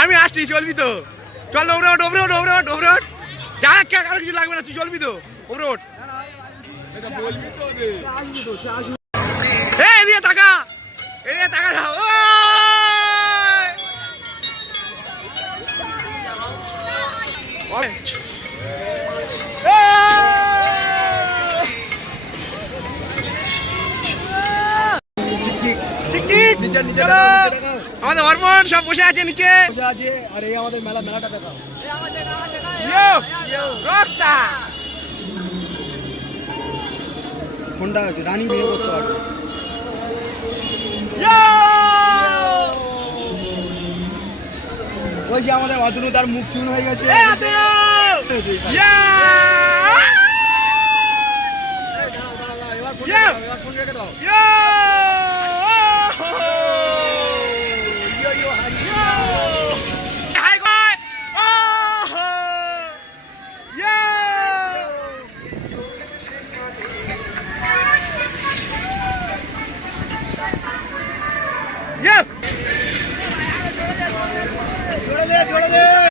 আমি আসছি, চলবি তো? চল ওপরে ওঠ, ওপরে ওঠ, ওপরে ওঠ, ওপরে ওঠ। যা কারো কিছু লাগবে না, তুই চলবি তো? ওপরে ওঠ। এদিকে তাকা, এদিকে তাকা। আমাদের হরমোন সব বসে আছে নিচে, বসে আছে। আর এই আমাদের মেলাটা দেখাও। ফোনটা রানিং ভিডিও করতে পারবে। ওই যে আমাদের অতনু, তার মুখ চুন হয়ে গেছে। এবার ফোন রেখে দাও। Yeah!